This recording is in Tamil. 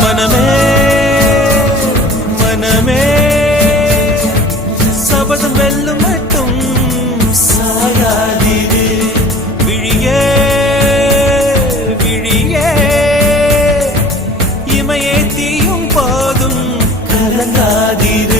மனமே மனமே சபதம் வெல்லும் மட்டும் சாயாதீரு விழியே விழியே இமையே தீயும் போதும் கலங்காதீரு